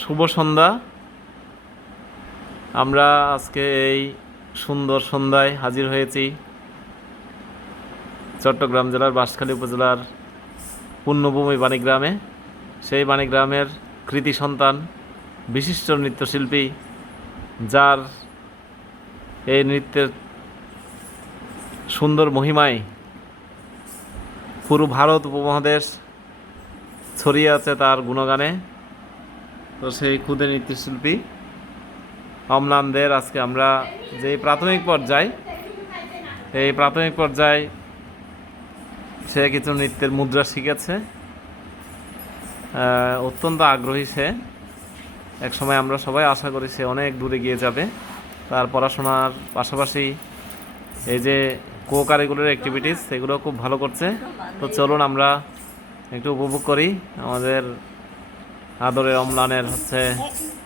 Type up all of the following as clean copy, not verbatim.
শুভ সন্ধ্যা। আমরা আজকে এই সুন্দর সন্ধ্যায় হাজির হয়েছি চট্টগ্রাম জেলার বাঁশখালী উপজেলার পুণ্যভূমি বাণীগ্রামে। সেই বাণীগ্রামের কৃতি সন্তান বিশিষ্ট নৃত্যশিল্পী, যার এই নৃত্যের সুন্দর মহিমায় পুরো ভারত উপমহাদেশ ছড়িয়ে আছে তার গুণগানে। তো সেই ক্ষুদে নৃত্যশিল্পী অম্লানদের আজকে আমরা যে প্রাথমিক পর্যায়ে সে কিছু নৃত্যের মুদ্রা শিখেছে। অত্যন্ত আগ্রহী সে। একসময় আমরা সবাই আশা করি সে অনেক দূরে গিয়ে যাবে। তার পড়াশোনার পাশাপাশি এই যে কো কারিকুলার অ্যাক্টিভিটিস সেগুলো খুব ভালো করছে। তো চলুন আমরা একটু উপভোগ করি আমাদের আদরের অম্লানের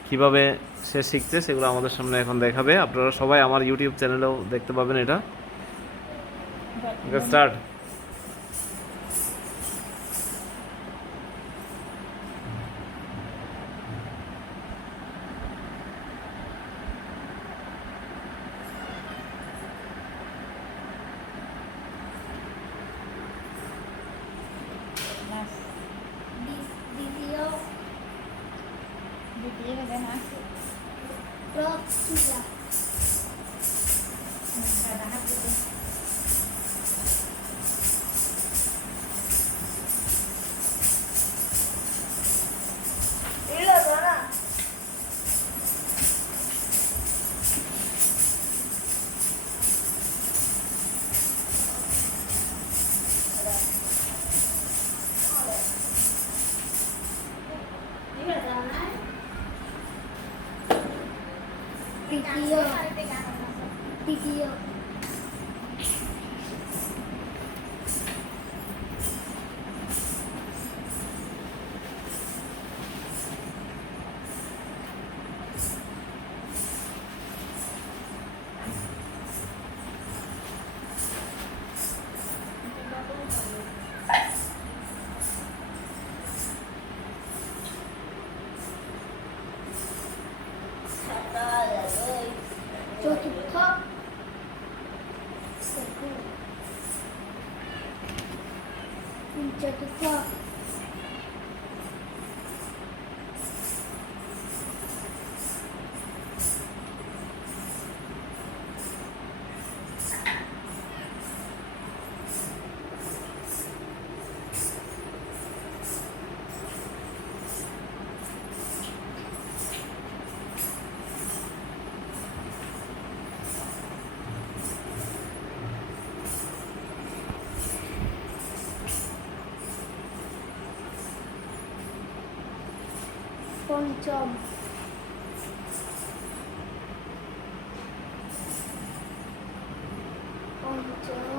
কিভাবে সে শিখছে, সেগুলো আমাদের সামনে এখন দেখাবে। আপনারা সবাই আমার ইউটিউব চ্যানেলেও দেখতে পাবেন এটা। স্টার্ট। দ্বিতীয় দেখা তৃতীয় চতুর্থ চতুর্থ পঞ্চম পঞ্চম